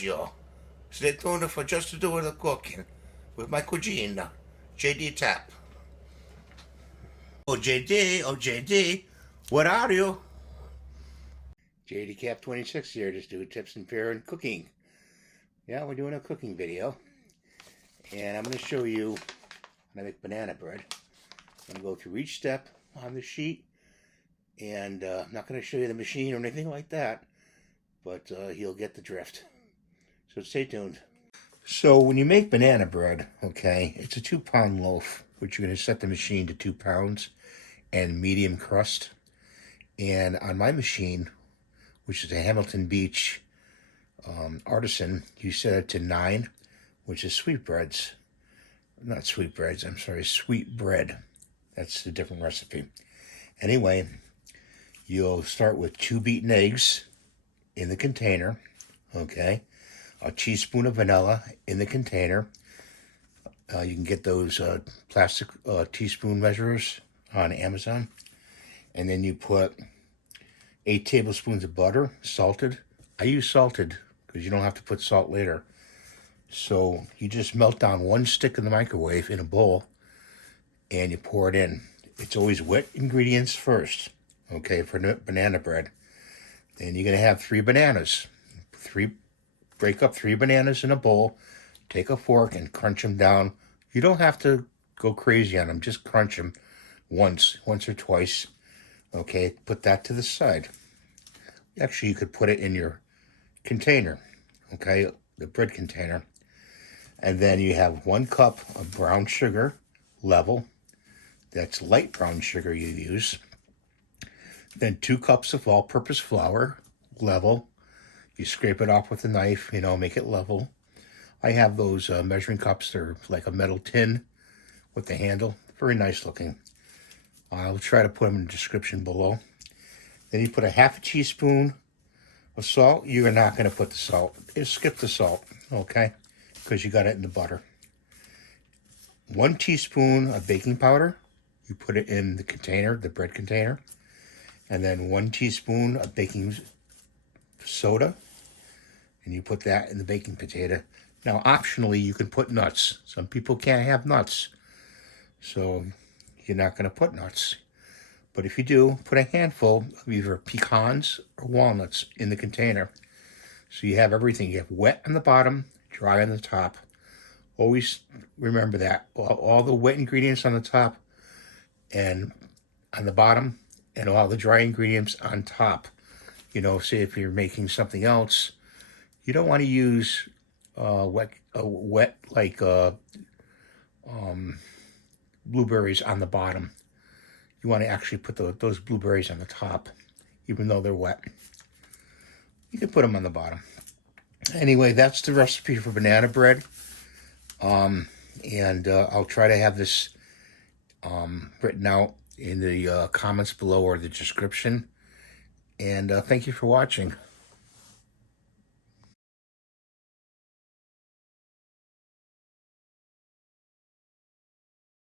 Giorgio. Stay tuned for just to do the cooking with my cugine, JD Tap. Oh JD, what are you? JD Cap 26 here, just doing tips and fare and cooking. Yeah, we're doing a cooking video. And I'm going to show you how to make banana bread. I'm going to go through each step on the sheet. And I'm not going to show you the machine or anything like that. But you'll get the drift. So stay tuned. So when you make banana bread, okay, it's a 2-pound loaf, which you're going to set the machine to 2 pounds and medium crust. And on my machine, which is a Hamilton Beach Artisan, you set it to 9, which is sweetbreads. Not sweetbreads, I'm sorry, sweet bread. That's a different recipe. Anyway, you'll start with 2 beaten eggs in the container, okay? A teaspoon of vanilla in the container. You can get those plastic teaspoon measurers on Amazon. And then you put 8 tablespoons of butter, salted. I use salted because you don't have to put salt later. So you just melt down 1 stick in the microwave in a bowl and you pour it in. It's always wet ingredients first, okay, for banana bread. Then you're going to have 3 bananas. Break up 3 bananas in a bowl, take a fork and crunch them down. You don't have to go crazy on them, just crunch them once or twice. Okay, put that to the side. Actually, you could put it in your container, okay, the bread container. And then you have 1 cup of brown sugar, level. That's light brown sugar you use. Then 2 cups of all-purpose flour, level. You scrape it off with a knife, you know, make it level. I have those measuring cups. They're like a metal tin with the handle. Very nice looking. I'll try to put them in the description below. Then you put a 1/2 teaspoon of salt. You're not going to put the salt. Just skip the salt, okay? Because you got it in the butter. 1 teaspoon of baking powder. You put it in the container, the bread container. And then 1 teaspoon of baking soda. And you put that in the baking potato. Now, optionally, you can put nuts. Some people can't have nuts. So you're not going to put nuts. But if you do, put a handful of either pecans or walnuts in the container. So you have everything. You have wet on the bottom, dry on the top. Always remember that. All the wet ingredients on the top and on the bottom, and all the dry ingredients on top. You know, say if you're making something else, you don't want to use wet like blueberries on the bottom. You want to actually put those blueberries on the top, even though they're wet. You can put them on the bottom. Anyway, that's the recipe for banana bread. And I'll try to have this written out in the comments below or the description. And thank you for watching.